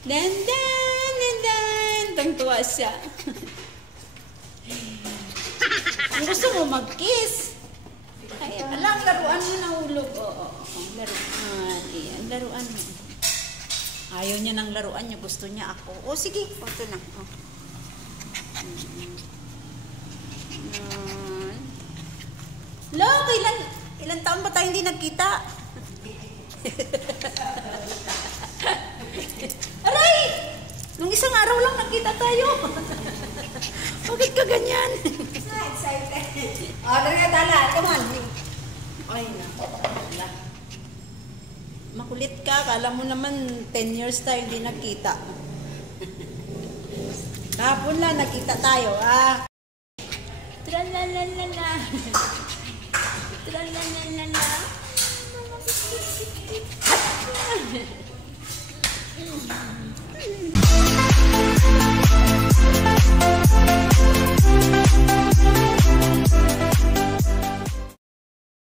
Dan, dan, dan, dan. Tungtuwa siya. Kung gusto mo mag-kiss. Ay, alam, laruan mo na hulog. Oo, laruan. Ayan, laruan mo. Ayaw niya ng laruan niya. Gusto niya ako. O, sige. Ito na. O. Lo, ilan taon ba tayo hindi nagkita? Aray! Nung isang araw lang nagkita tayo. Bakit ka ganyan? Excited. Order nga tala. Come on. Ay, wala. Makulit ka. Kala mo naman 10 years tayo hindi nagkita. Kahapon lang nagkita tayo. Tralalala. Tralalala. Mga biscuit.